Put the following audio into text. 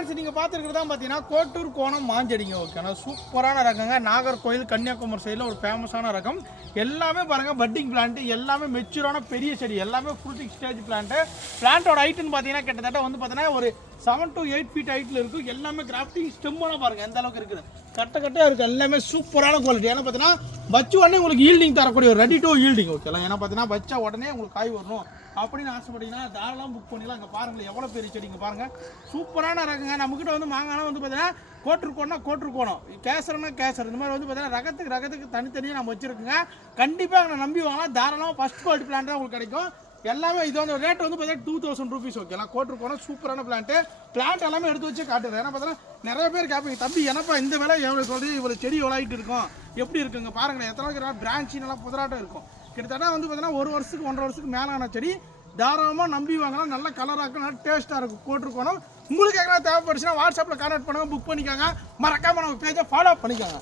Plans நீங்கள் பார்த்துருக்கிறதா பார்த்தீங்கன்னா கோட்டூர் கோணம் மாஞ்செடிங்க. ஓகேண்ணா, சூப்பரான ரகங்க. நாகர்கோயில் கன்னியாகுமரி சைடில் ஒரு ஃபேமஸான ரகம். எல்லாமே பாருங்கள் பட்டிங் பிளான்ட்டு, எல்லாமே மெச்சூரான பெரிய செடி, எல்லாமே ஃப்ரூட்டிங் ஸ்டேஜ் பிளான்ட்டோட ஹைட்டுன்னு பார்த்தீங்கன்னா கிட்டத்தட்ட வந்து பார்த்தீங்கன்னா ஒரு 7 to 8 feet ஹைட்டில் இருக்கும். எல்லாமே கிராஃப்டிங் ஸ்டெம்மெல்லாம் பாருங்கள் எந்த அளவுக்கு இருக்குது, கட்டாக இருக்குது. எல்லாமே சூப்பரான குவாலிட்டி. ஏன்னா பார்த்தீங்கன்னா வச்ச உடனே உங்களுக்கு ஈல்டிங் தரக்கூடிய ஒரு ரெடி டு ஈல்டிங். ஓகேலாம், ஏன்னா பார்த்தீங்கன்னா வச்ச உடனே உங்களுக்கு காய் வரணும் அப்படின்னு ஆசைப்பட்டீங்கன்னா தாராளம் புக் பண்ணிடலாம். இங்கே பாருங்கள் எவ்வளோ பெரிய செடிங்க பாருங்கள், சூப்பரான ரகங்க. நம்மக்கிட்ட வந்து மாங்கானா வந்து பார்த்தீங்கன்னா கோட்டிருக்கோணும், கேசரம்னா கேசர், இந்த மாதிரி வந்து பார்த்தீங்கன்னா ரகத்துக்கு தனித்தனியாக நம்ம வச்சுருக்குங்க. கண்டிப்பாக நான் நம்பி வாங்கலாம். தாராளமாக ஃபஸ்ட் குவாலிட்டி பிளான் தான் உங்களுக்கு கிடைக்கும். எல்லாமே இது வந்து ரேட் வந்து பார்த்தீங்கன்னா 2000 rupees. ஓகேலாம், கோட்டிருக்கோணும் சூப்பரான பிளான்ட் எல்லாமே எடுத்து வச்சு காட்டுறேன். ஏன்னா பார்த்தீங்கன்னா நிறைய பேர் கேட்பீங்க, தம்பி என்னப்பா இந்த விலை எவ்வளோ சொல்கிறீங்க, இவ்வளோ செடி எவ்வளோ ஆகிட்டு இருக்கும், எப்படி இருக்குங்க பாருங்களேன், எத்தனை பிரான்ச்சு நல்லா புதராட்டம் இருக்கும். கிட்டத்தட்ட வந்து பார்த்தீங்கன்னா 1 வருஷத்துக்கு 1.5 வருஷத்துக்கு மேலான செடி. தாராளமாக நம்பி வாங்கலாம். நல்ல கலராக இருக்கும், நல்லா டேஸ்ட்டாக இருக்கும். கோட்டிருக்கோணும் உங்களுக்கு எங்கன்னா தேவைப்படுச்சுன்னா வாட்ஸ்அப்பில் கான்டாக்ட் பண்ணுங்கள், புக் பண்ணிக்காங்க. மறக்காமல் நம்ம பேஜை ஃபாலோ பண்ணிக்காங்க.